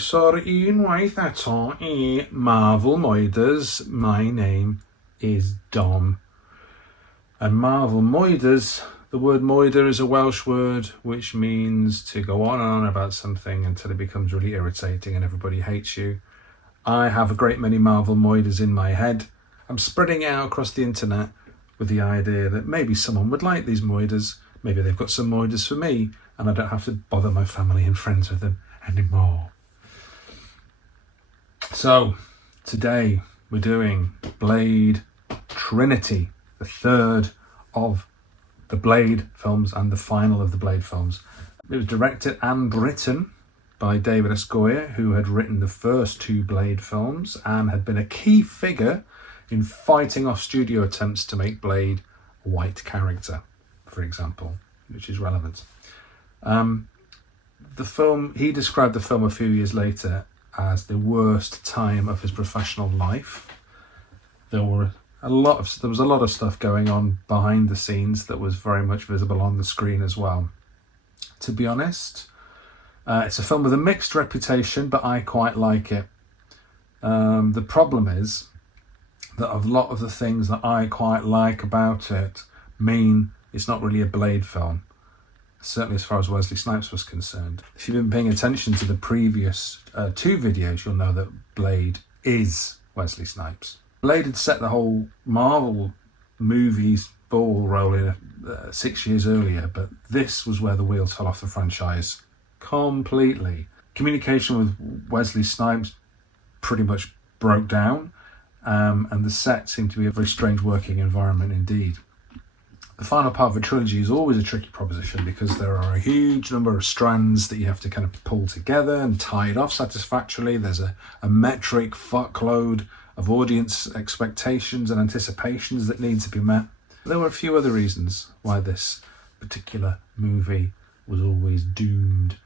Croeso'r unwaith eto I Marvel Moiders. My name is Dom. And Marvel Moiders, the word moider is a Welsh word which means to go on and on about something until it becomes really irritating and everybody hates you. I have a great many Marvel Moiders in my head. I'm spreading it out across the internet with the idea that maybe someone would like these Moiders. Maybe they've got some Moiders for me and I don't have to bother my family and friends with them anymore. So today we're doing Blade Trinity, the third of the Blade films and the final of the Blade films. It was directed and written by David S. Goyer, who had written the first two Blade films and had been a key figure in fighting off studio attempts to make Blade a white character, for example, which is relevant. He described the film a few years later as the worst time of his professional life. There was a lot of stuff going on behind the scenes that was very much visible on the screen as well. To be honest, it's a film with a mixed reputation, but I quite like it. The problem is that a lot of the things that I quite like about it mean it's not really a Blade film. Certainly as far as Wesley Snipes was concerned. If you've been paying attention to the previous two videos, you'll know that Blade is Wesley Snipes. Blade had set the whole Marvel movies ball rolling 6 years earlier, but this was where the wheels fell off the franchise completely. Communication with Wesley Snipes pretty much broke down, and the set seemed to be a very strange working environment indeed. The final part of a trilogy is always a tricky proposition because there are a huge number of strands that you have to kind of pull together and tie it off satisfactorily. There's a metric fuckload of audience expectations and anticipations that need to be met. There were a few other reasons why this particular movie was always doomed.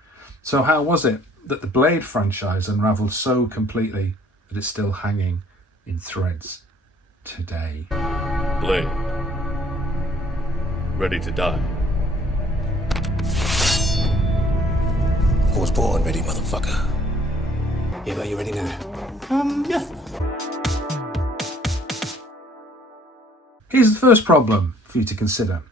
So how was it that the Blade franchise unravelled so completely that it's still hanging in threads today? Blade. Ready to die. I was born ready, motherfucker. Yeah, but you ready now? Yeah. Here's the first problem for you to consider.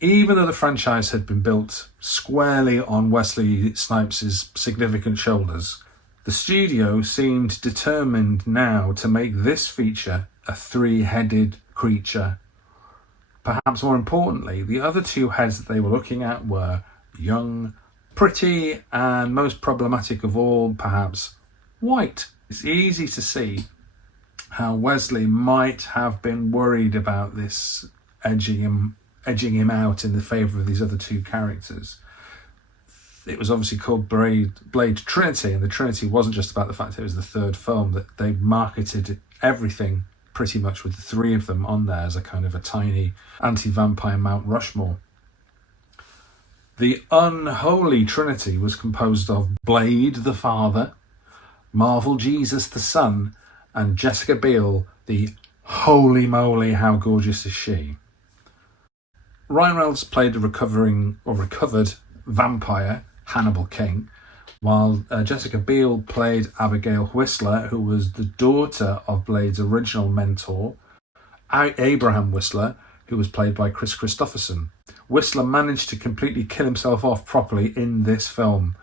Even though the franchise had been built squarely on Wesley Snipes' significant shoulders, the studio seemed determined now to make this feature a three-headed creature. Perhaps more importantly, the other two heads that they were looking at were young, pretty, and most problematic of all, perhaps, white. It's easy to see how Wesley might have been worried about this edging him out in the favour of these other two characters. It was obviously called Blade Trinity, and the Trinity wasn't just about the fact it was the third film, that they marketed everything pretty much with the three of them on there as a kind of a tiny anti-vampire Mount Rushmore. The unholy Trinity was composed of Blade the father, Marvel Jesus the son, and Jessica Biel, the holy moly how gorgeous is she. Reynolds played a recovered vampire, Hannibal King, while Jessica Biel played Abigail Whistler, who was the daughter of Blade's original mentor, Abraham Whistler, who was played by Chris Christopherson. Whistler managed to completely kill himself off properly in this film.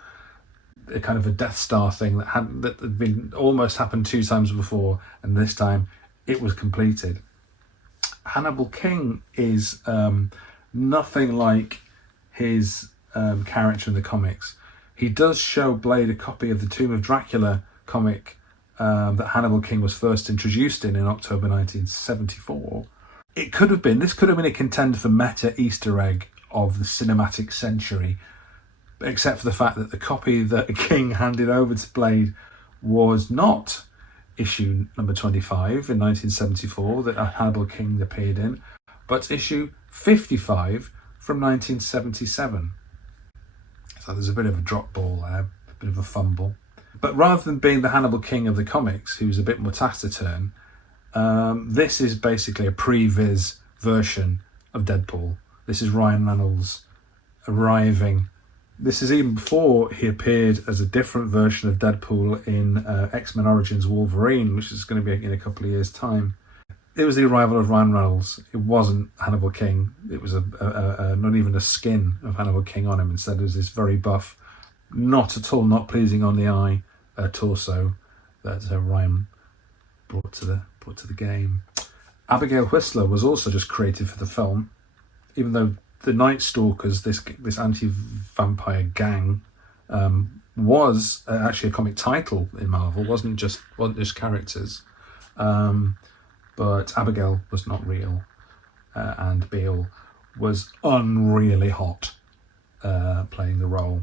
A kind of a Death Star thing that had been almost happened 2 times before, and this time it was completed. Hannibal King is nothing like his character in the comics. He does show Blade a copy of the Tomb of Dracula comic that Hannibal King was first introduced in October 1974. This could have been a contender for meta Easter egg of the cinematic century, except for the fact that the copy that King handed over to Blade was not issue number 25 in 1974 that Hannibal King appeared in, but issue 55 from 1977. So there's a bit of a drop ball there, a bit of a fumble. But rather than being the Hannibal King of the comics, who's a bit more taciturn, this is basically a pre-Viz version of Deadpool. This is Ryan Reynolds arriving This is even before he appeared as a different version of Deadpool in X-Men Origins Wolverine, which is going to be in a couple of years' time. It was the arrival of Ryan Reynolds. It wasn't Hannibal King. It was not even a skin of Hannibal King on him. Instead, it was this very buff, not at all not pleasing on the eye torso that Ryan brought to the game. Abigail Whistler was also just created for the film, even though the Night Stalkers, this anti-vampire gang, was actually a comic title in Marvel. wasn't just characters, but Abigail was not real, and Beale was unreally hot playing the role.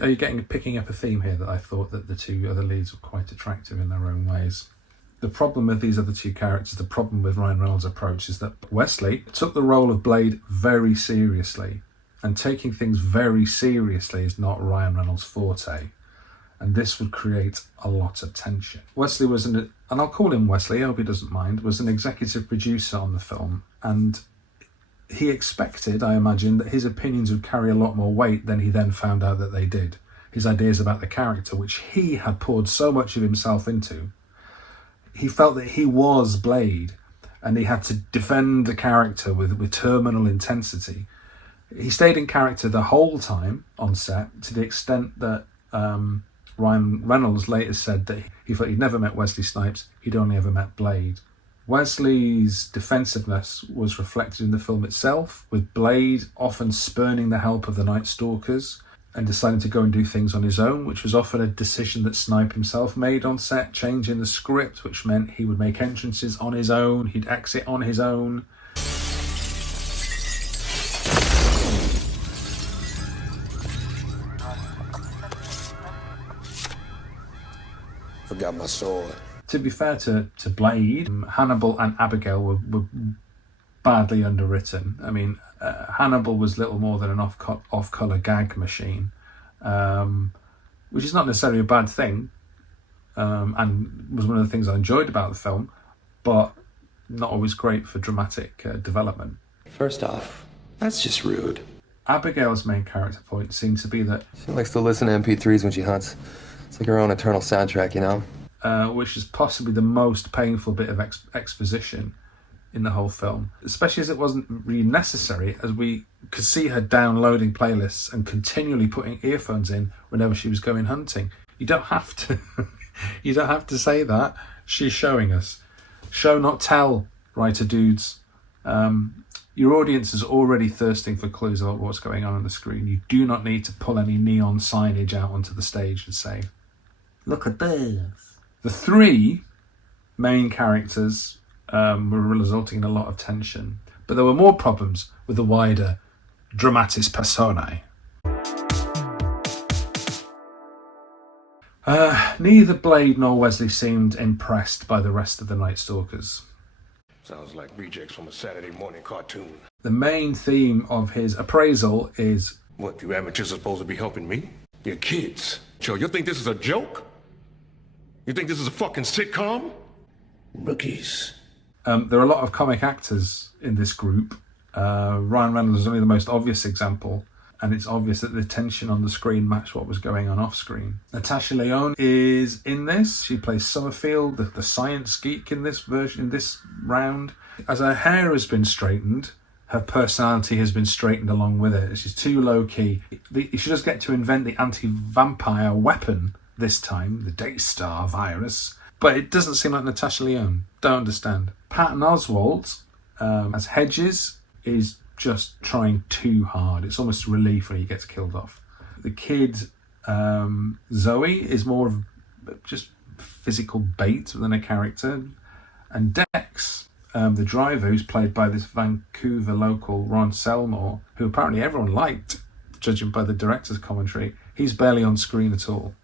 Are you picking up a theme here that I thought that the two other leads were quite attractive in their own ways? The problem with these other two characters, the problem with Ryan Reynolds' approach, is that Wesley took the role of Blade very seriously, and taking things very seriously is not Ryan Reynolds' forte, and this would create a lot of tension. Wesley was and I'll call him Wesley, I hope he doesn't mind, was an executive producer on the film, and he expected, I imagine, that his opinions would carry a lot more weight than he then found out that they did. His ideas about the character, which he had poured so much of himself into, he felt that he was Blade and he had to defend the character with terminal intensity. He stayed in character the whole time on set, to the extent that Ryan Reynolds later said that he felt he'd never met Wesley Snipes, he'd only ever met Blade. Wesley's defensiveness was reflected in the film itself, with Blade often spurning the help of the Night Stalkers and deciding to go and do things on his own, which was often a decision that Snipe himself made on set, changing the script, which meant he would make entrances on his own, he'd exit on his own. Forgot my sword. To be fair to Blade, Hannibal and Abigail were badly underwritten. I mean, Hannibal was little more than an off-colour gag machine, which is not necessarily a bad thing, and was one of the things I enjoyed about the film, but not always great for dramatic development. First off, that's just rude. Abigail's main character point seemed to be that She likes to listen to MP3s when she hunts. It's like her own eternal soundtrack, you know? which is possibly the most painful bit of exposition in the whole film, especially as it wasn't really necessary, as we could see her downloading playlists and continually putting earphones in whenever she was going hunting. You don't have to you don't have to say that. She's showing us. Show not tell, writer dudes. Your audience is already thirsting for clues about what's going on the screen. You do not need to pull any neon signage out onto the stage and say, look at this. The three main characters were resulting in a lot of tension, but there were more problems with the wider dramatis personae. Neither Blade nor Wesley seemed impressed by the rest of the Night Stalkers. Sounds like rejects from a Saturday morning cartoon. The main theme of his appraisal is, What, you amateurs are supposed to be helping me? You're kids. Joe, you think this is a joke? You think this is a fucking sitcom? Rookies. there are a lot of comic actors in this group. Ryan Reynolds is only the most obvious example, and it's obvious that the tension on the screen matched what was going on off screen. Natasha Lyonne is in this. She plays Summerfield, the science geek in this version, in this round. As her hair has been straightened, her personality has been straightened along with it. She's too low-key. She does get to invent the anti-vampire weapon this time, the Daystar virus, but it doesn't seem like Natasha Lyonne. Don't understand. Patton Oswalt as Hedges is just trying too hard. It's almost a relief when he gets killed off. The kid, Zoe, is more of just physical bait than a character. And Dex, the driver, who's played by this Vancouver local Ron Selmore, who apparently everyone liked, judging by the director's commentary, he's barely on screen at all.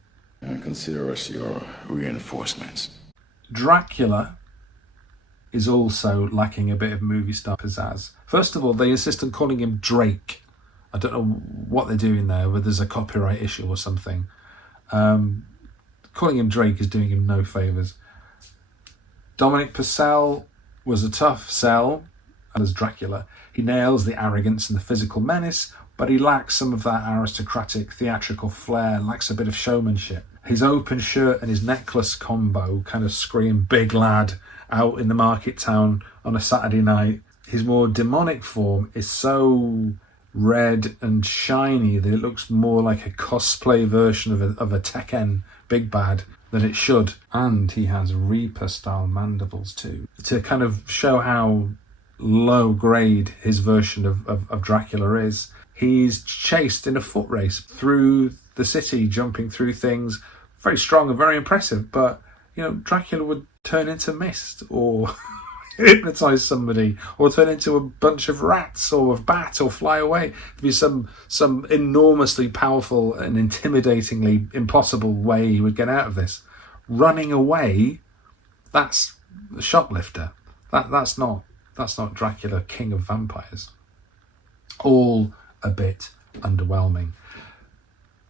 And consider us your reinforcements. Dracula is also lacking a bit of movie star pizzazz. First of all, they insist on calling him Drake. I don't know what they're doing there, whether there's a copyright issue or something. Calling him Drake is doing him no favours. Dominic Purcell was a tough sell. as Dracula. He nails the arrogance and the physical menace, but he lacks some of that aristocratic theatrical flair, lacks a bit of showmanship. His open shirt and his necklace combo kind of scream big lad out in the market town on a Saturday night. His more demonic form is so red and shiny that it looks more like a cosplay version of a Tekken big bad than it should. And he has Reaper-style mandibles too, to kind of show how low grade his version of Dracula is. He's chased in a foot race through the city, jumping through things. Very strong and very impressive, but, you know, Dracula would turn into mist or hypnotise somebody or turn into a bunch of rats or a bat or fly away. There'd be some enormously powerful and intimidatingly impossible way he would get out of this. Running away, that's the shoplifter. That's not Dracula, king of vampires. All a bit underwhelming.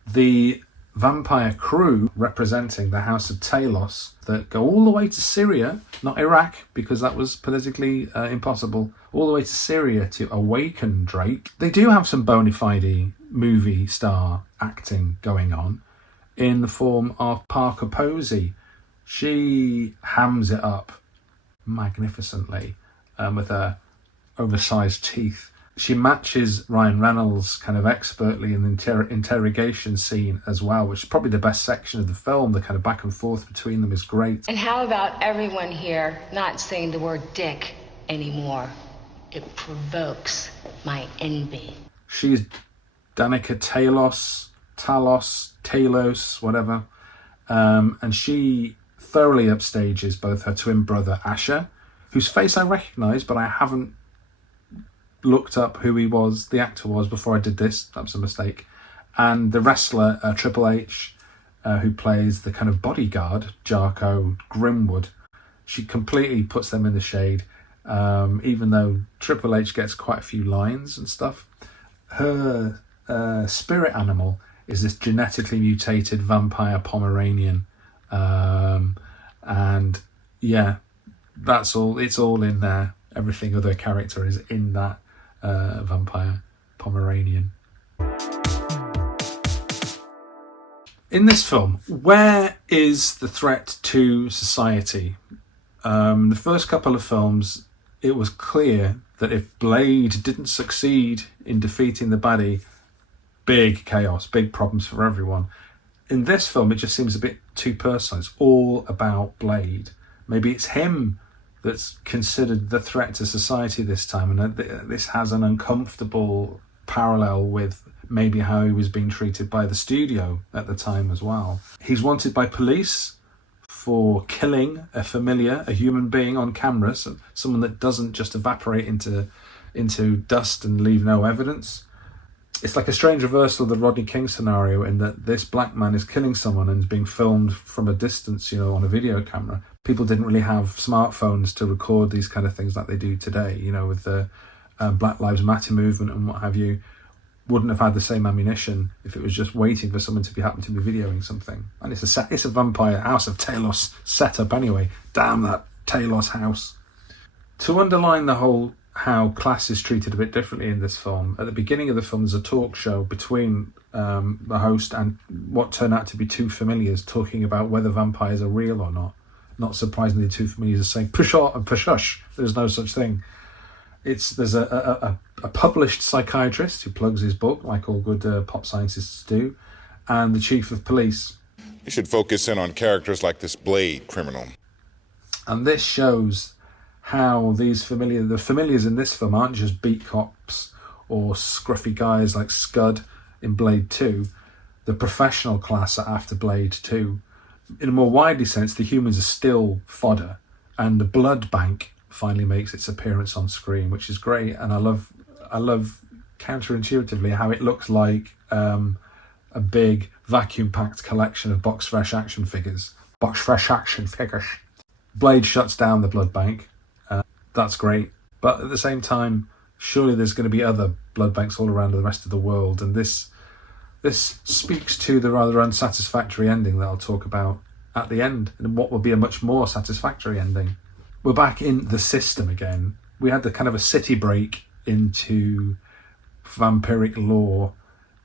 The vampire crew representing the House of Talos that go all the way to Syria, not Iraq, because that was politically impossible, all the way to Syria to awaken Drake. They do have some bona fide movie star acting going on in the form of Parker Posey. She hams it up magnificently with her oversized teeth. She matches Ryan Reynolds kind of expertly in the interrogation scene as well, which is probably the best section of the film. The kind of back and forth between them is great. And how about everyone here not saying the word dick anymore? It provokes my envy. She's Danica Talos, whatever. And she thoroughly upstages both her twin brother Asher, whose face I recognise, but I haven't looked up who he was, the actor was, before I did this. That was a mistake. And the wrestler Triple H, who plays the kind of bodyguard Jarko Grimwood. She completely puts them in the shade, even though Triple H gets quite a few lines and stuff. Her spirit animal is this genetically mutated vampire Pomeranian. And yeah, that's all. It's all in there. Everything other character is in that vampire Pomeranian. In this film, where is the threat to society? The first couple of films, it was clear that if Blade didn't succeed in defeating the baddie, big chaos, big problems for everyone. In this film, it just seems a bit too personal. It's all about Blade. Maybe it's him that's considered the threat to society this time, and this has an uncomfortable parallel with maybe how he was being treated by the studio at the time as well. He's wanted by police for killing a familiar, a human being on camera, so someone that doesn't just evaporate into dust and leave no evidence. It's like a strange reversal of the Rodney King scenario in that this black man is killing someone and is being filmed from a distance, you know, on a video camera. People didn't really have smartphones to record these kind of things like they do today, you know, with the Black Lives Matter movement and what have you. Wouldn't have had the same ammunition if it was just waiting for someone to happen to be videoing something. And it's a vampire House of Talos setup anyway. Damn that Talos house. To underline the whole how class is treated a bit differently in this film, at the beginning of the film there's a talk show between the host and what turned out to be two familiars talking about whether vampires are real or not. Not surprisingly, the two familiars are saying push on and push hush. There's no such thing. There's a published psychiatrist who plugs his book, like all good pop scientists do, and the chief of police. You should focus in on characters like this Blade criminal. And this shows how the familiars in this film aren't just beat cops or scruffy guys like Scud in Blade 2. The professional class are after Blade 2. In a more widely sense, the humans are still fodder, and the blood bank finally makes its appearance on screen, which is great. And I love counterintuitively how it looks like a big vacuum-packed collection of box fresh action figures. Blade shuts down the blood bank. That's great. But at the same time, surely there's going to be other blood banks all around the rest of the world. And this speaks to the rather unsatisfactory ending that I'll talk about at the end, and what will be a much more satisfactory ending. We're back in the system again, we had the kind of a city break into vampiric lore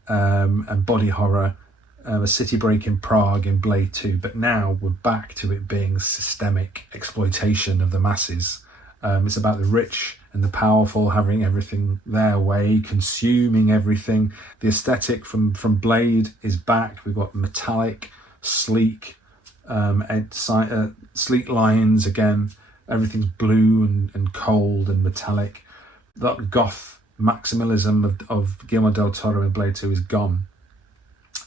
and body horror, a city break in Prague in Blade 2, but now we're back to it being systemic exploitation of the masses. It's about the rich and the powerful having everything their way, consuming everything. The aesthetic from Blade is back. We've got metallic, sleek, sleek lines again. Everything's blue and cold and metallic. That goth maximalism of Guillermo del Toro in Blade 2 is gone.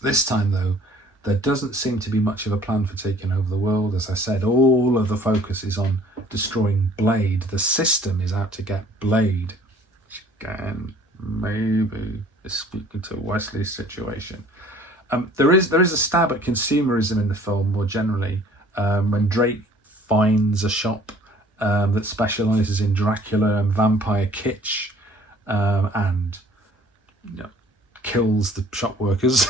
This time, though, there doesn't seem to be much of a plan for taking over the world. As I said, all of the focus is on destroying Blade. The system is out to get Blade. Which again, maybe is speaking to Wesley's situation. There is a stab at consumerism in the film more generally. When Drake finds a shop that specialises in Dracula and vampire kitsch, and kills the shop workers.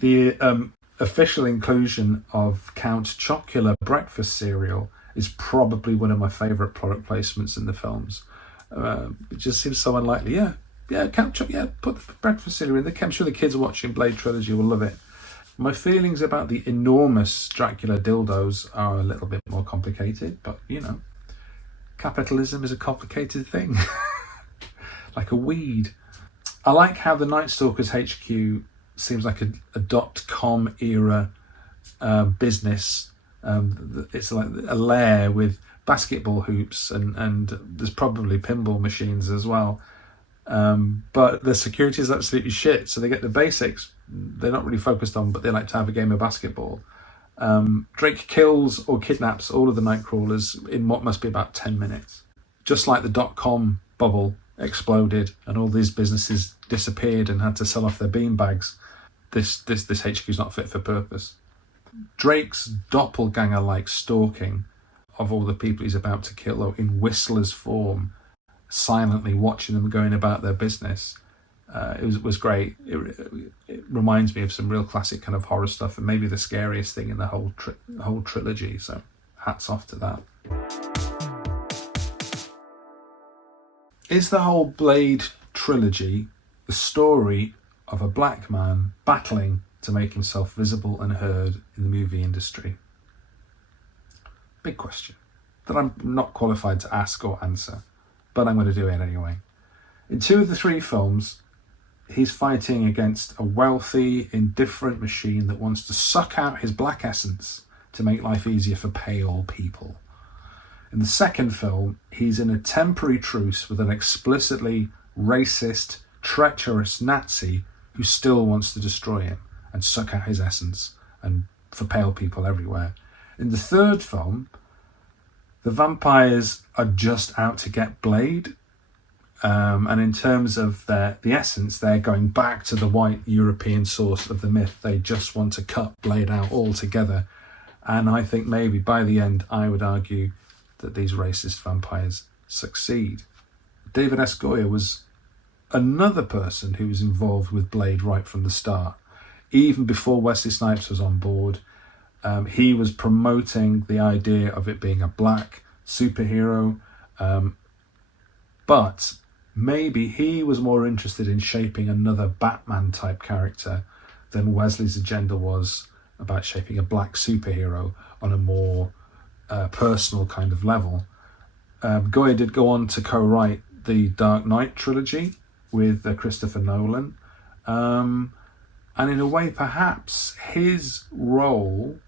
The official inclusion of Count Chocula breakfast cereal is probably one of my favourite product placements in the films. It just seems so unlikely. Count Chocula, put the breakfast cereal in there. I'm sure the kids watching Blade Trilogy will love it. My feelings about the enormous Dracula dildos are a little bit more complicated, but capitalism is a complicated thing. Like a weed. I like how the Night Stalkers HQ seems like a .com era business. It's like a lair with basketball hoops and there's probably pinball machines as well. But the security is absolutely shit, so they get the basics they're not really focused on, but they like to have a game of basketball. Drake kills or kidnaps all of the Nightcrawlers in what must be about 10 minutes. Just like the .com bubble exploded and all these businesses disappeared and had to sell off their beanbags, this HQ is not fit for purpose. Drake's doppelganger-like stalking of all the people he's about to kill, though, in Whistler's form, silently watching them going about their business, it was great. It reminds me of some real classic kind of horror stuff, and maybe the scariest thing in the whole trilogy. So, hats off to that. Is the whole Blade trilogy the story of a black man battling to make himself visible and heard in the movie industry? Big question that I'm not qualified to ask or answer, but I'm going to do it anyway. In 2 of the 3 films, he's fighting against a wealthy, indifferent machine that wants to suck out his black essence to make life easier for pale people. In the second film, he's in a temporary truce with an explicitly racist, treacherous Nazi who still wants to destroy him and suck out his essence, and for pale people everywhere. In the third film, the vampires are just out to get Blade, and in terms of the essence, they're going back to the white European source of the myth. They just want to cut Blade out altogether. And I think maybe by the end, I would argue that these racist vampires succeed. David S. Goyer was another person who was involved with Blade right from the start. Even before Wesley Snipes was on board, he was promoting the idea of it being a black superhero, but maybe he was more interested in shaping another Batman-type character than Wesley's agenda was about shaping a black superhero on a more personal kind of level. Goyer did go on to co-write the Dark Knight trilogy with Christopher Nolan, and in a way perhaps his role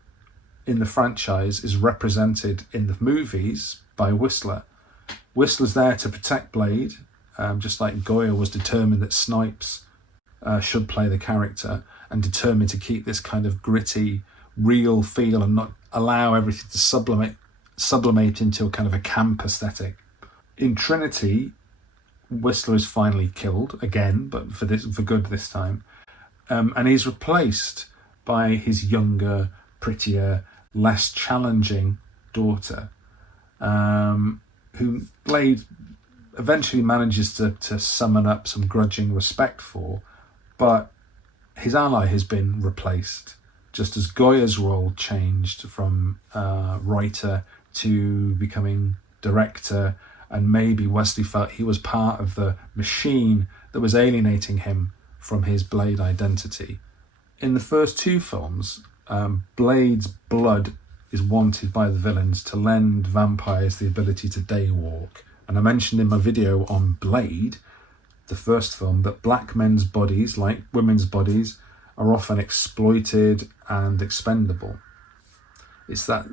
in the franchise is represented in the movies by Whistler. Whistler's there to protect Blade, just like Goyer was determined that Snipes should play the character and determined to keep this kind of gritty, real feel and not allow everything to sublimate into a kind of a camp aesthetic. In Trinity, Whistler is finally killed again, but for good this time, and he's replaced by his younger, prettier, less challenging daughter, whom Blade eventually manages to summon up some grudging respect for, but his ally has been replaced, just as Goyer's role changed from writer to becoming director, and maybe Wesley felt he was part of the machine that was alienating him from his Blade identity. In the first two films, Blade's blood is wanted by the villains to lend vampires the ability to daywalk. And I mentioned in my video on Blade, the first film, that black men's bodies, like women's bodies, are often exploited and expendable. It's that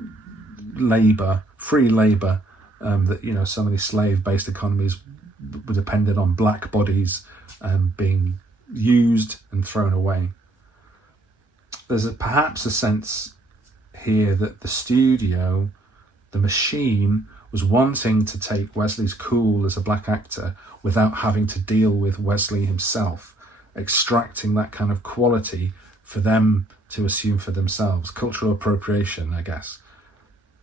labour, free labour, that, you know, so many slave-based economies were dependent on black bodies being used and thrown away. There's perhaps a sense here that the studio, the machine, was wanting to take Wesley's cool as a black actor without having to deal with Wesley himself, extracting that kind of quality for them to assume for themselves. Cultural appropriation, I guess.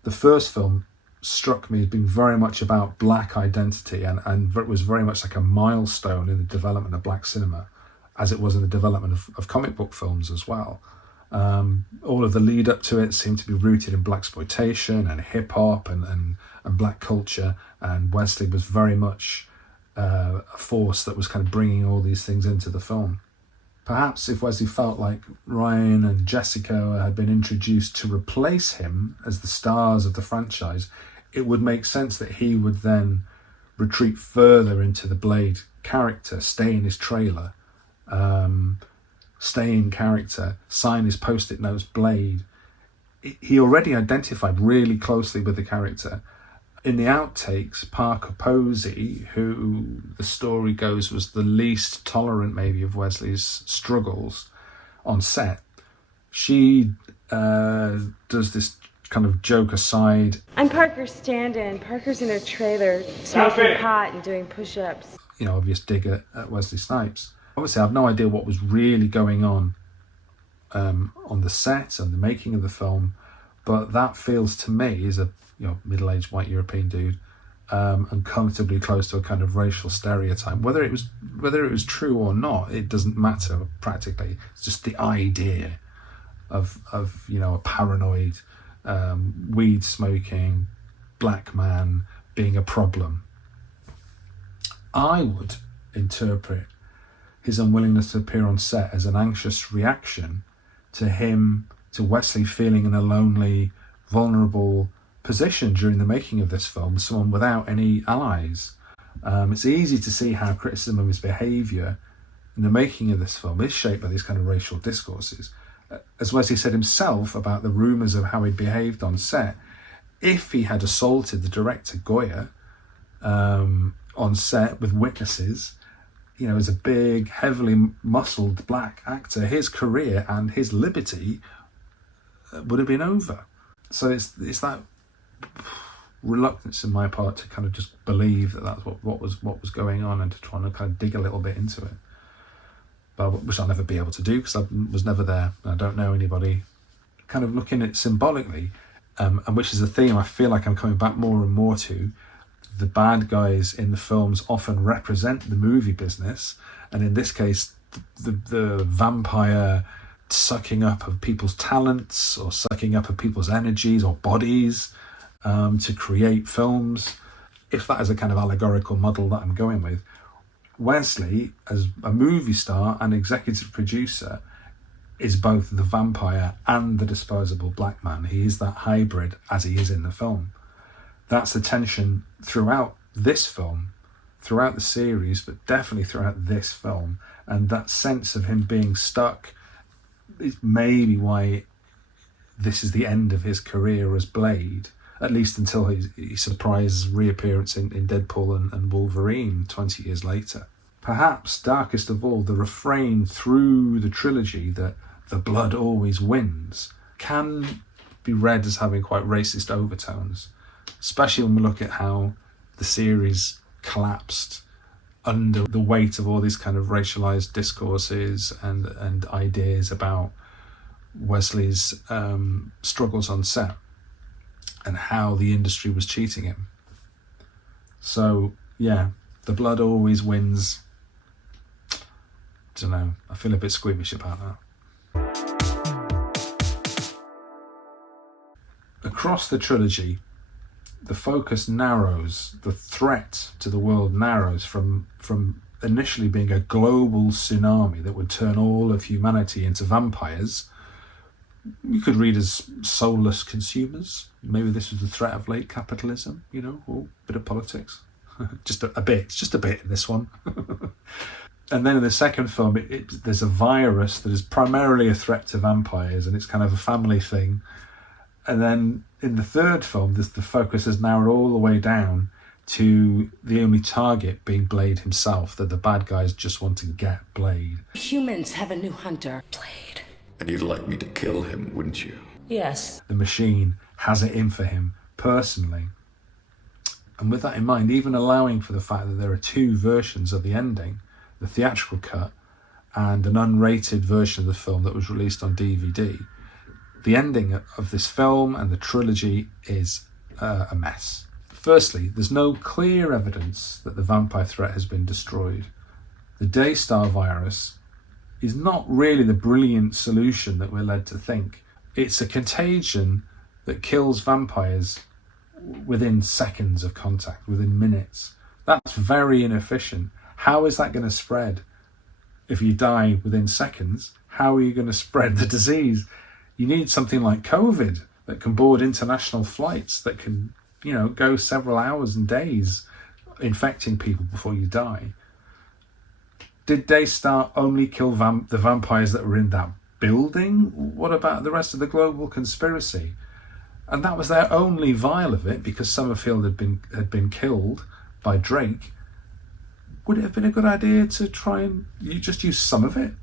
The first film struck me as being very much about black identity, and it was very much like a milestone in the development of black cinema, as it was in the development of comic book films as well. All of the lead up to it seemed to be rooted in blaxploitation and hip hop and black culture, and Wesley was very much a force that was kind of bringing all these things into the film. Perhaps if Wesley felt like Ryan and Jessica had been introduced to replace him as the stars of the franchise, it would make sense that he would then retreat further into the Blade character, stay in his trailer, stay in character, sign his post-it notes Blade. He already identified really closely with the character. In the outtakes, Parker Posey, who the story goes was the least tolerant maybe of Wesley's struggles on set, she does this kind of joke aside. I'm Parker's stand-in. Parker's in her trailer smoking pot and doing push-ups. You know, obvious dig at Wesley Snipes. Obviously, I have no idea what was really going on the set and the making of the film, but that feels to me, as a middle-aged white European dude, uncomfortably close to a kind of racial stereotype. Whether it was true or not, it doesn't matter practically. It's just the idea of a paranoid, weed smoking black man being a problem. I would interpret his unwillingness to appear on set as an anxious reaction to Wesley feeling in a lonely, vulnerable position during the making of this film, someone without any allies. It's easy to see how criticism of his behaviour in the making of this film is shaped by these kind of racial discourses. As Wesley said himself about the rumours of how he behaved on set, if he had assaulted the director Goyer on set with witnesses, as a big, heavily muscled black actor, his career and his liberty would have been over. So it's that reluctance in my part to kind of just believe that that's what was going on, and to try and kind of dig a little bit into it. But which I'll never be able to do because I was never there. I don't know anybody. Kind of looking at it symbolically, and which is a theme I feel like I'm coming back more and more to. The bad guys in the films often represent the movie business, and in this case, the vampire sucking up of people's talents or sucking up of people's energies or bodies to create films. If that is a kind of allegorical model that I'm going with, Wesley, as a movie star and executive producer, is both the vampire and the disposable black man. He is that hybrid as he is in the film. That's the tension throughout this film, throughout the series, but definitely throughout this film. And that sense of him being stuck is maybe why this is the end of his career as Blade, at least until his surprise reappearance in Deadpool and Wolverine 20 years later. Perhaps, darkest of all, the refrain through the trilogy that the blood always wins can be read as having quite racist overtones, especially when we look at how the series collapsed under the weight of all these kind of racialised discourses and ideas about Wesley's struggles on set and how the industry was cheating him. So, yeah, the blood always wins. Don't know, I feel a bit squeamish about that. Across the trilogy, the focus narrows, the threat to the world narrows from initially being a global tsunami that would turn all of humanity into vampires. You could read as soulless consumers. Maybe this was the threat of late capitalism, or a bit of politics. just a bit in this one. And then in the second film, there's a virus that is primarily a threat to vampires, and it's kind of a family thing. And then in the third film, the focus is narrowed all the way down to the only target being Blade himself, that the bad guys just want to get Blade. Humans have a new hunter, Blade. And you'd like me to kill him, wouldn't you? Yes. The machine has it in for him personally. And with that in mind, even allowing for the fact that there are two versions of the ending, the theatrical cut and an unrated version of the film that was released on DVD, the ending of this film and the trilogy is a mess. Firstly, there's no clear evidence that the vampire threat has been destroyed. The Daystar virus is not really the brilliant solution that we're led to think. It's a contagion that kills vampires within seconds of contact, within minutes. That's very inefficient. How is that going to spread? If you die within seconds, how are you going to spread the disease? You need something like COVID that can board international flights, that can, go several hours and days infecting people before you die. Did Daystar only kill the vampires that were in that building? What about the rest of the global conspiracy? And that was their only vial of it, because Summerfield had been killed by Drake. Would it have been a good idea to try and just use some of it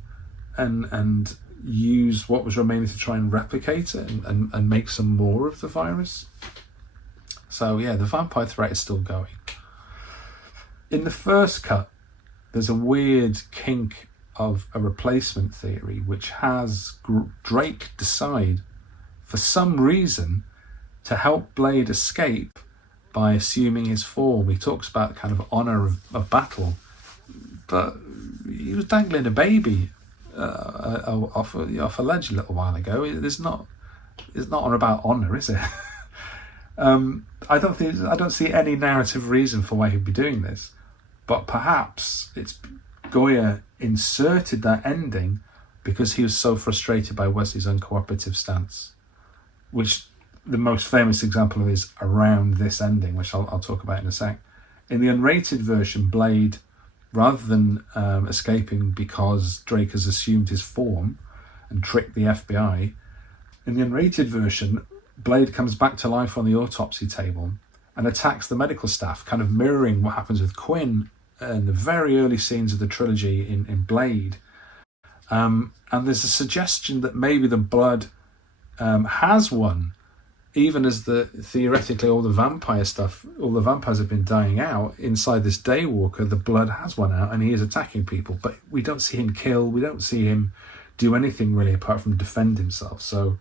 and use what was remaining to try and replicate it and make some more of the virus? So yeah, the vampire threat is still going. In the first cut, there's a weird kink of a replacement theory, which has Drake decide, for some reason, to help Blade escape by assuming his form. He talks about kind of honour of battle, but he was dangling a baby off a ledge a little while ago. It's not about honour, is it? I don't see any narrative reason for why he'd be doing this, but perhaps it's Goyer inserted that ending because he was so frustrated by Wesley's uncooperative stance, which the most famous example of is around this ending, which I'll talk about in a sec. In the unrated version, Blade, rather than escaping because Drake has assumed his form and tricked the FBI, in the unrated version, Blade comes back to life on the autopsy table and attacks the medical staff, kind of mirroring what happens with Quinn in the very early scenes of the trilogy in Blade. And there's a suggestion that maybe the blood has won, even as theoretically all the vampires have been dying out. Inside this Daywalker, the blood has won out and he is attacking people, but we don't see him kill, we don't see him do anything really apart from defend himself. So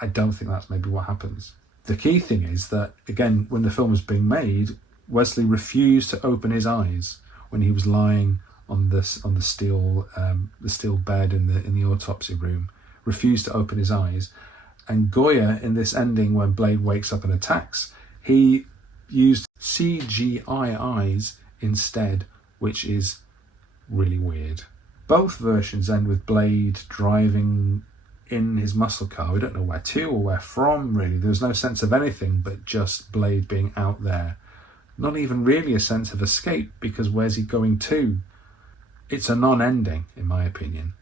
I don't think that's maybe what happens. The key thing is that, again, when the film was being made, Wesley refused to open his eyes when he was lying on the steel bed in the autopsy room. Refused to open his eyes. And Goyer, in this ending when Blade wakes up and attacks, he used CGI eyes instead, which is really weird. Both versions end with Blade driving in his muscle car. We don't know where to or where from, really. There's no sense of anything but just Blade being out there. Not even really a sense of escape, because where's he going to? It's a non-ending, in my opinion.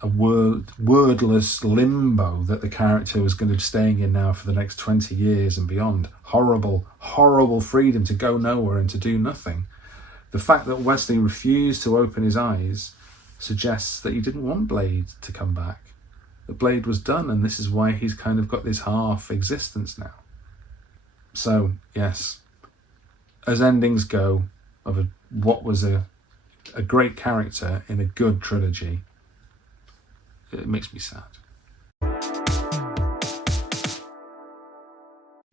A wordless limbo that the character was going to be staying in now for the next 20 years and beyond. Horrible, horrible freedom to go nowhere and to do nothing. The fact that Wesley refused to open his eyes suggests that he didn't want Blade to come back. That Blade was done, and this is why he's kind of got this half existence now. So, yes, as endings go of what was a great character in a good trilogy, it makes me sad.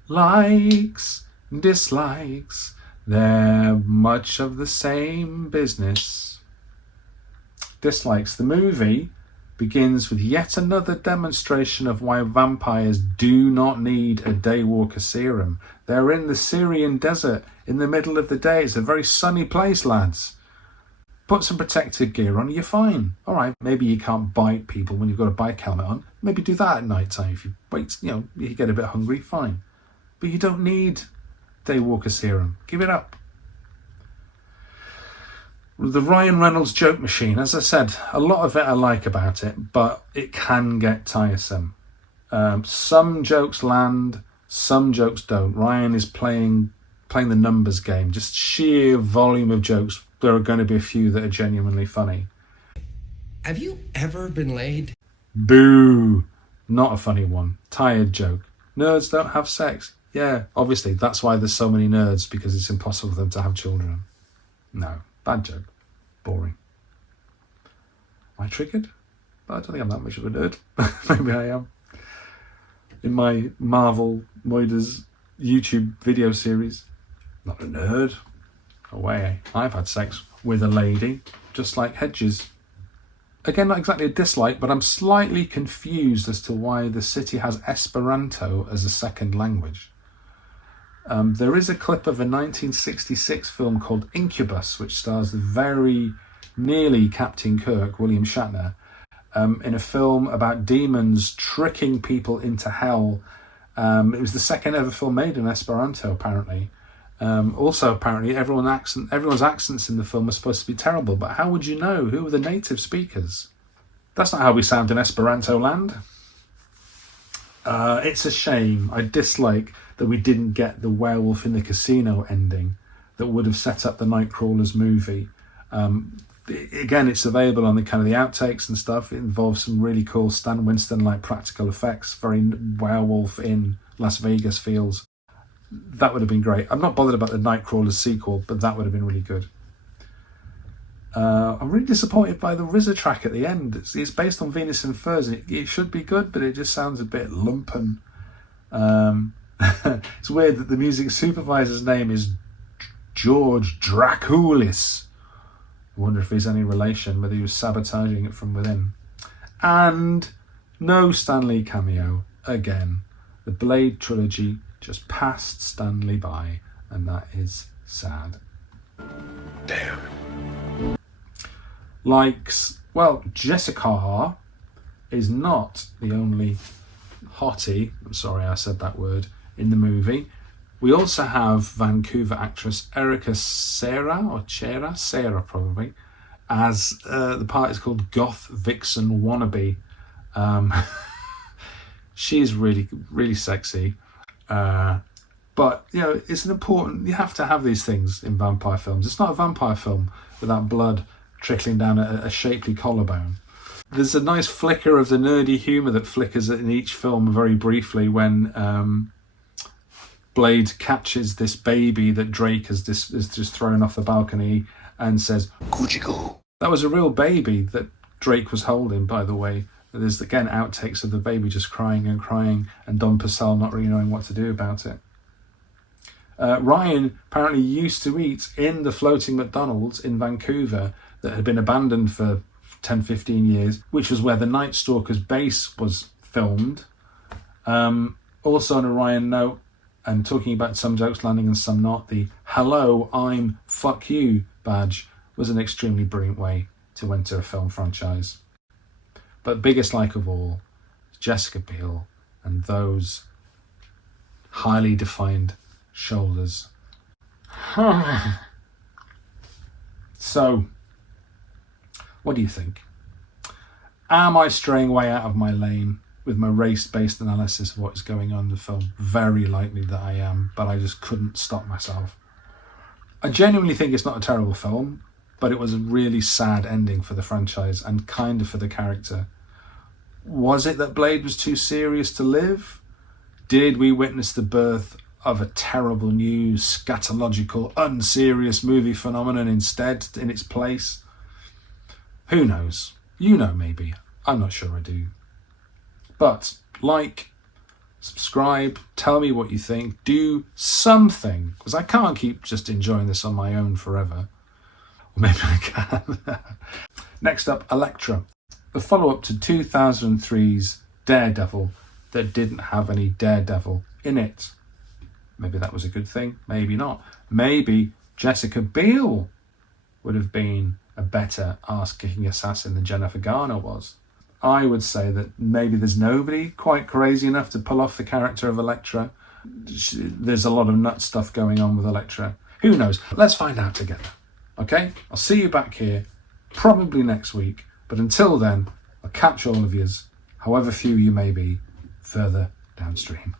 Likes, dislikes, they're much of the same business. Dislikes. The movie begins with yet another demonstration of why vampires do not need a daywalker serum. They're in the Syrian desert in the middle of the day. It's a very sunny place, lads. Put some protective gear on, you're fine. All right, maybe you can't bite people when you've got a bike helmet on. Maybe do that at night time. If you wait, you get a bit hungry, fine. But you don't need daywalker serum. Give it up. The Ryan Reynolds joke machine, as I said, a lot of it I like about it, but it can get tiresome. Some jokes land, some jokes don't. Ryan is playing the numbers game, just sheer volume of jokes. There are going to be a few that are genuinely funny. Have you ever been laid? Boo! Not a funny one. Tired joke. Nerds don't have sex. Yeah, obviously, that's why there's so many nerds, because it's impossible for them to have children. No, bad joke. Boring. Am I triggered? I don't think I'm that much of a nerd. Maybe I am. In my Marvel Moiders YouTube video series, not a nerd. Away. I've had sex with a lady, just like Hedges. Again, not exactly a dislike, but I'm slightly confused as to why the city has Esperanto as a second language. There is a clip of a 1966 film called Incubus, which stars the very nearly Captain Kirk, William Shatner, in a film about demons tricking people into hell. It was the second ever film made in Esperanto, apparently. Also, apparently, everyone's accents in the film are supposed to be terrible, but how would you know? Who are the native speakers? That's not how we sound in Esperanto land. It's a shame. I dislike that we didn't get the werewolf in the casino ending that would have set up the Nightcrawlers movie. Again, it's available on the kind of the outtakes and stuff. It involves some really cool Stan Winston-like practical effects, very werewolf in Las Vegas feels. That would have been great. I'm not bothered about the Nightcrawlers sequel, but that would have been really good. I'm really disappointed by the RZA track at the end. It's based on Venus and Furs. It should be good, but it just sounds a bit lumpen. It's weird that the music supervisor's name is George Draculis. I wonder if he's any relation, whether he was sabotaging it from within. And no Stan Lee cameo again. The Blade Trilogy just passed Stan Lee by, and that is sad. Damn. Jessica is not the only hottie, I'm sorry I said that word, in the movie. We also have Vancouver actress Erica Sarah probably, as the part is called Goth Vixen Wannabe. She's really, really sexy. But, it's you have to have these things in vampire films. It's not a vampire film without blood trickling down a shapely collarbone. There's a nice flicker of the nerdy humour that flickers in each film very briefly when Blade catches this baby that Drake has just thrown off the balcony and says, "Gucci go." That was a real baby that Drake was holding, by the way. There's, again, outtakes of the baby just crying and Don Purcell not really knowing what to do about it. Ryan apparently used to eat in the floating McDonald's in Vancouver that had been abandoned for 10-15 years, which was where the Night Stalker's base was filmed. Also on a Ryan note, and talking about some jokes landing and some not, the "Hello, I'm fuck you" badge was an extremely brilliant way to enter a film franchise. But biggest like of all, Jessica Biel and those highly defined shoulders. So, what do you think? Am I straying way out of my lane with my race-based analysis of what is going on in the film? Very likely that I am, but I just couldn't stop myself. I genuinely think it's not a terrible film, but it was a really sad ending for the franchise and kind of for the character. Was it that Blade was too serious to live? Did we witness the birth of a terrible new scatological, unserious movie phenomenon instead, in its place? Who knows? You know, maybe. I'm not sure I do. But like, subscribe, tell me what you think, do something, because I can't keep just enjoying this on my own forever. Or maybe I can. Next up, Elektra. the follow-up to 2003's Daredevil that didn't have any Daredevil in it. Maybe that was a good thing, maybe not. Maybe Jessica Biel would have been a better ass-kicking assassin than Jennifer Garner was. I would say that maybe there's nobody quite crazy enough to pull off the character of Elektra. There's a lot of nut stuff going on with Elektra. Who knows? Let's find out together. Okay? I'll see you back here, probably next week. But until then, I'll catch all of yous, however few you may be, further downstream.